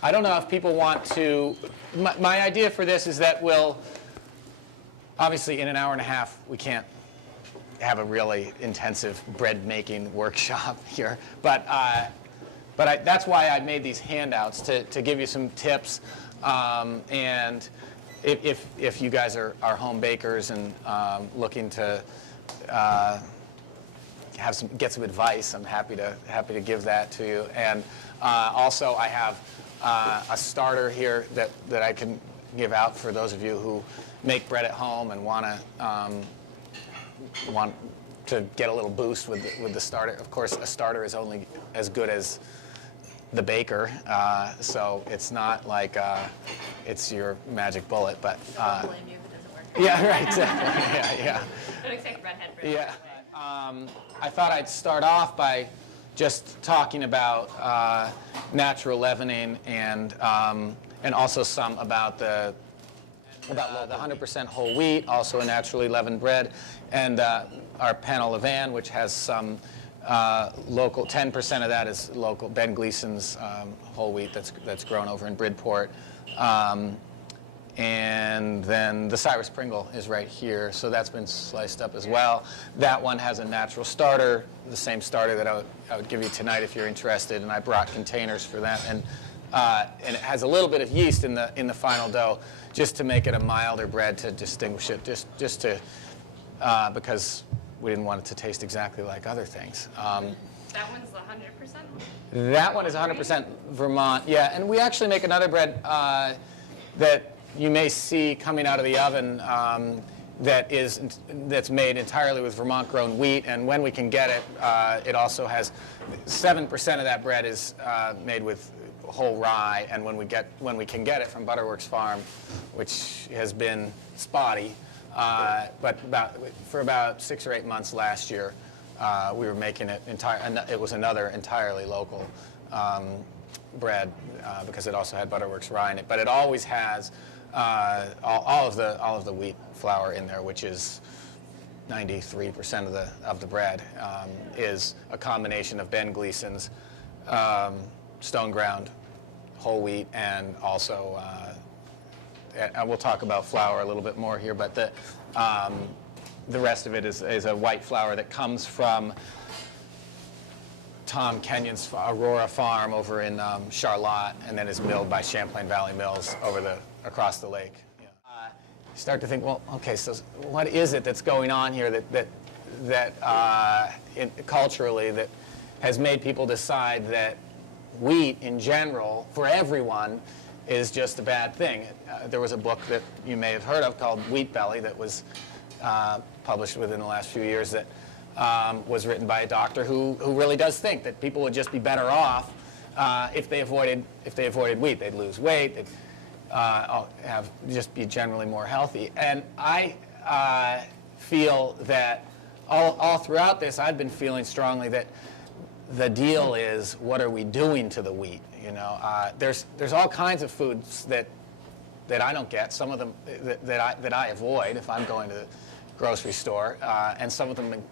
I don't know if people want to, my idea for this is that we'll, obviously in an hour and a half, we can't have a really intensive bread making workshop here. But that's why I made these handouts, to give you some tips. And if you guys are home bakers and looking to get some advice, I'm happy to give that to you. And also I have a starter here that I can give out for those of you who make bread at home and want to get a little boost with the starter. Of course, a starter is only as good as the baker, so it's not like it's your magic bullet. But I'll blame you if it doesn't work. Yeah, right. Exactly. Yeah. Don't expect Red Hen bread. Yeah. I thought I'd start off by just talking about natural leavening and also some about the 100% whole wheat, also a naturally leavened bread, and our panel levain, which has some local. 10% of that is local Ben Gleason's whole wheat that's grown over in Bridport. And then the Cyrus Pringle is right here, so that's been sliced up as well. That one has a natural starter, the same starter that I would give you tonight if you're interested, and I brought containers for that. And it has a little bit of yeast in the final dough, just to make it a milder bread, to distinguish it, just to because we didn't want it to taste exactly like other things. That one's 100%? That one is 100% Vermont, yeah. And we actually make another bread that you may see coming out of the oven that's made entirely with Vermont-grown wheat, and when we can get it, it also has 7% of that bread is made with whole rye, and when we can get it from Butterworks Farm, which has been spotty, but for about 6 or 8 months last year, we were making it it was another entirely local bread because it also had Butterworks rye in it, but it always has all of the wheat flour in there, which is 93% of the bread, is a combination of Ben Gleason's stone ground whole wheat, and also we'll talk about flour a little bit more here, but the rest of it is a white flour that comes from Tom Kenyon's Aurora Farm over in Charlotte, and then is milled by Champlain Valley Mills across the lake. Yeah. You start to think, well, okay, so what is it that's going on here that culturally that has made people decide that wheat in general, for everyone, is just a bad thing? There was a book that you may have heard of called Wheat Belly that was published within the last few years that was written by a doctor who really does think that people would just be better off if they avoided wheat. They'd lose weight, they'd just be generally more healthy. And I feel that all throughout this, I've been feeling strongly that the deal is, what are we doing to the wheat? You know, there's all kinds of foods that I don't get. Some of them that I avoid if I'm going to the grocery store, and some of them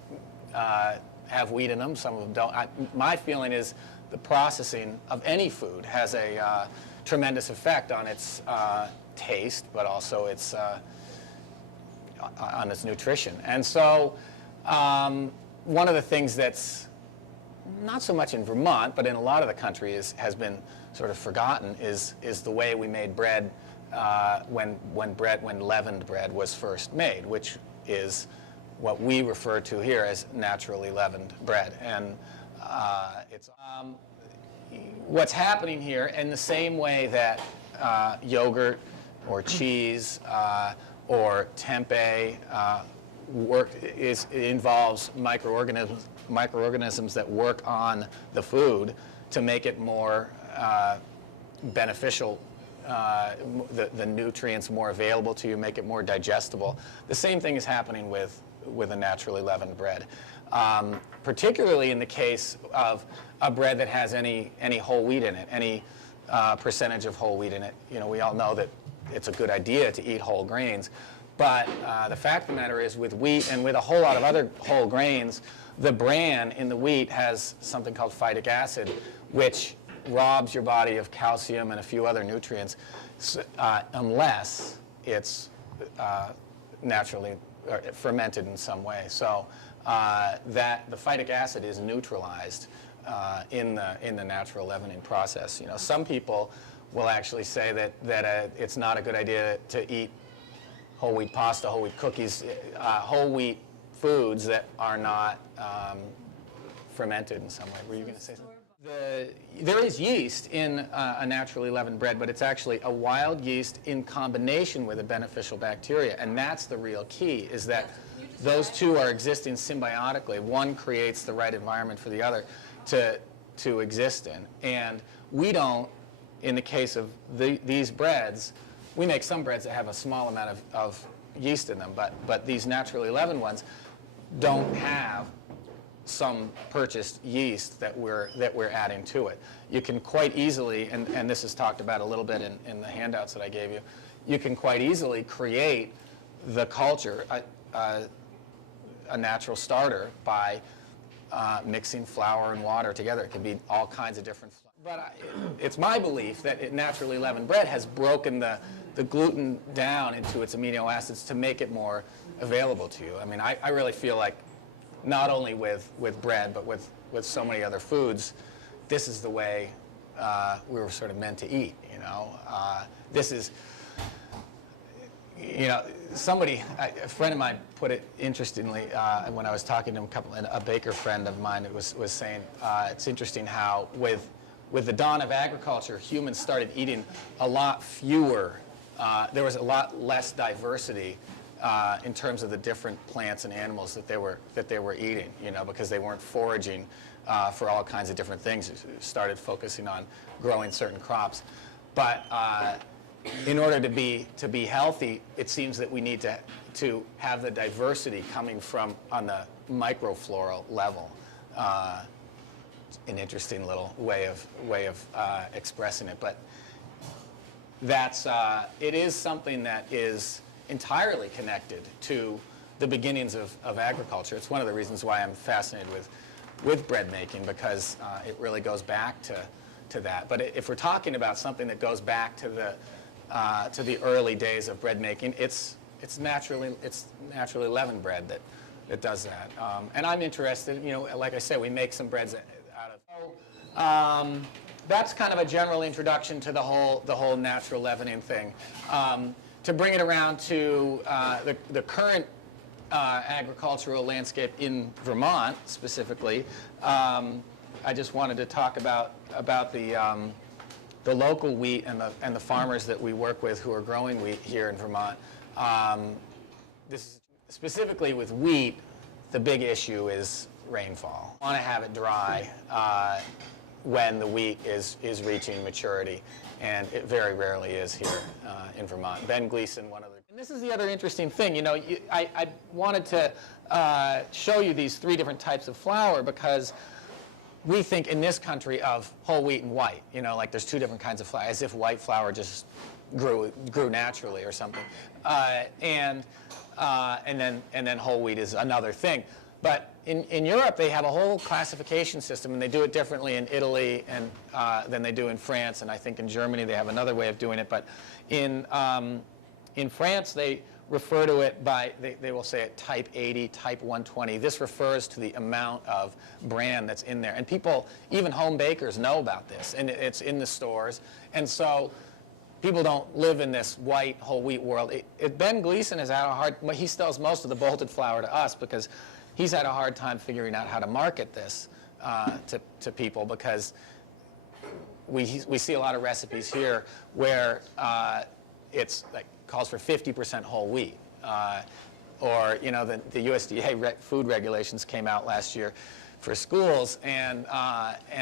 have wheat in them. Some of them don't. My feeling is the processing of any food has a tremendous effect on its taste, but also its on its nutrition. And so, one of the things that's not so much in Vermont, but in a lot of the country has been sort of forgotten is the way we made bread when leavened bread was first made, which is what we refer to here as naturally leavened bread. And it's what's happening here, in the same way that yogurt or cheese or tempeh it involves microorganisms that work on the food to make it more beneficial, the nutrients more available to you, make it more digestible. The same thing is happening with a naturally leavened bread, particularly in the case of a bread that has any whole wheat in it, any percentage of whole wheat in it. You know, we all know that it's a good idea to eat whole grains, but the fact of the matter is, with wheat and with a whole lot of other whole grains, the bran in the wheat has something called phytic acid, which robs your body of calcium and a few other nutrients unless it's naturally fermented in some way. So that the phytic acid is neutralized in the natural leavening process. You know, some people will actually say that it's not a good idea to eat whole wheat pasta, whole wheat cookies, whole wheat foods that are not fermented in some way. Were you going to say something? There is yeast in a naturally leavened bread, but it's actually a wild yeast in combination with a beneficial bacteria, and that's the real key, is that those two are existing symbiotically. One creates the right environment for the other to exist in. And we don't, in the case of these breads, we make some breads that have a small amount of yeast in them, but these naturally leavened ones don't have some purchased yeast that we're adding to it. You can quite easily, and this is talked about a little bit in the handouts that I gave you, you can quite easily create the culture, a natural starter, by mixing flour and water together. It can be all kinds of different. But it's my belief that naturally leavened bread has broken the gluten down into its amino acids to make it more available to you. I mean, I really feel like not only with bread, but with so many other foods, this is the way we were sort of meant to eat, you know. This is, you know, a friend of mine put it interestingly when I was talking to him, a baker friend of mine was saying, it's interesting how with the dawn of agriculture, humans started eating a lot fewer, there was a lot less diversity in terms of the different plants and animals that they were eating, you know, because they weren't foraging for all kinds of different things. Started focusing on growing certain crops. But in order to be healthy, it seems that we need to have the diversity coming from on the microfloral level. An interesting little way of expressing it, but that's it is something that is entirely connected to the beginnings of agriculture. It's one of the reasons why I'm fascinated with bread making, because it really goes back to that. But if we're talking about something that goes back to the early days of bread making, it's naturally leavened bread that does that. And I'm interested, you know, like I said, we make some breads out of. That's kind of a general introduction to the whole natural leavening thing. To bring it around to the current agricultural landscape in Vermont specifically, I just wanted to talk about the local wheat and the farmers that we work with who are growing wheat here in Vermont. Specifically with wheat, the big issue is rainfall. We want to have it dry when the wheat is reaching maturity, and it very rarely is here in Vermont. Ben Gleason, one of the... And this is the other interesting thing. You know, I wanted to show you these three different types of flour because we think in this country of whole wheat and white. You know, like there's two different kinds of flour, as if white flour just grew naturally or something. And then whole wheat is another thing. But in Europe, they have a whole classification system, and they do it differently in Italy and than they do in France, and I think in Germany they have another way of doing it. But in France, they refer to it by, they will say it type 80, type 120. This refers to the amount of bran that's in there. And people, even home bakers, know about this, and it's in the stores. And so people don't live in this white whole wheat world. Ben Gleason has had a hard, he sells most of the bolted flour to us because he's had a hard time figuring out how to market this to people, because we see a lot of recipes here where it's like calls for 50% whole wheat, or you know the USDA food regulations came out last year for schools, and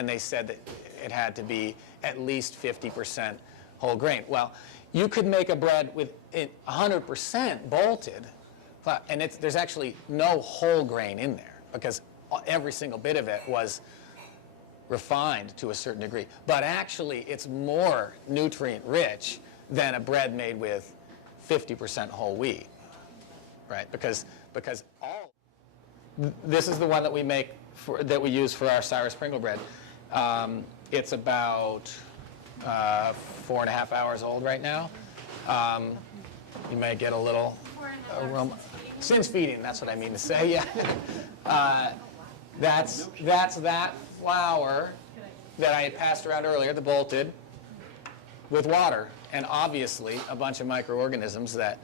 they said that it had to be at least 50% whole grain. Well, you could make a bread with 100% bolted, and there's actually no whole grain in there because every single bit of it was refined to a certain degree. But actually, it's more nutrient rich than a bread made with 50% whole wheat, right? Because this is the one that we make that we use for our sour sprinkle bread. It's about 4.5 hours old right now. You may get a little aroma. Since feeding, that's what I mean to say, yeah. That's that flour that I had passed around earlier, the bolted, with water. And obviously, a bunch of microorganisms that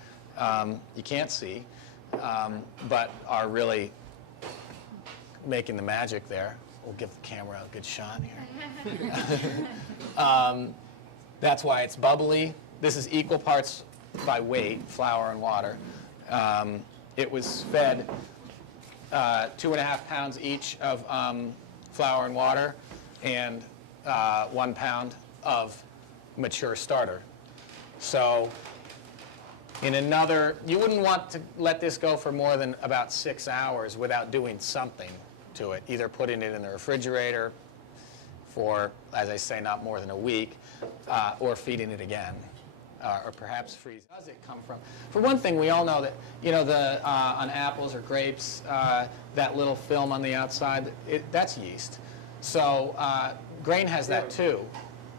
you can't see, but are really making the magic there. We'll give the camera a good shot here. That's why it's bubbly. This is equal parts by weight, flour and water. It was fed 2.5 pounds each of flour and water and 1 pound of mature starter. So in another, you wouldn't want to let this go for more than about 6 hours without doing something to it, either putting it in the refrigerator for, as I say, not more than a week, or feeding it again, or perhaps freeze. Where does it come from? For one thing, we all know that, you know, on apples or grapes, that little film on the outside, that's yeast. So grain has that too.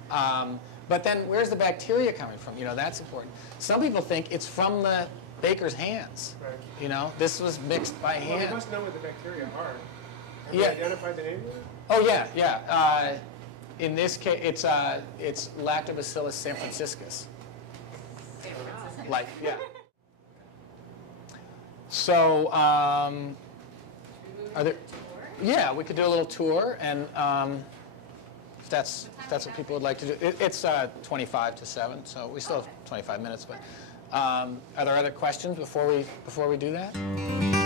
But then where's the bacteria coming from? You know, that's important. Some people think it's from the baker's hands. Right. You know, this was mixed by hand. Well, we must know what the bacteria are. Have Yeah. you identified the name of it? Oh yeah, yeah. In this case, it's Lactobacillus San Franciscus. Like, yeah. So, are there? Yeah, we could do a little tour, and if that's what people would like to do. It's 25 to 7, so we still have 25 minutes. But are there other questions before we do that?